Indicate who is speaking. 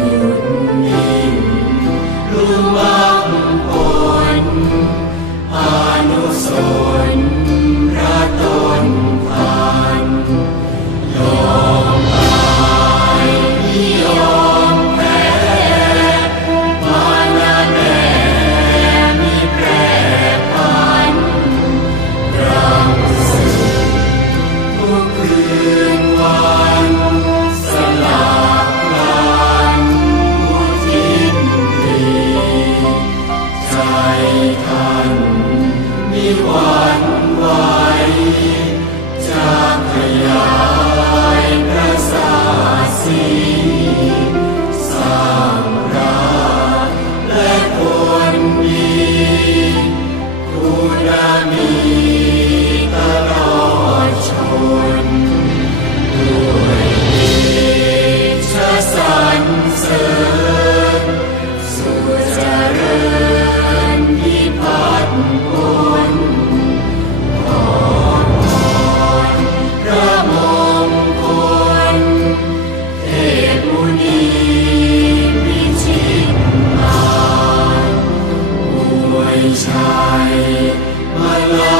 Speaker 1: You. sky, my love.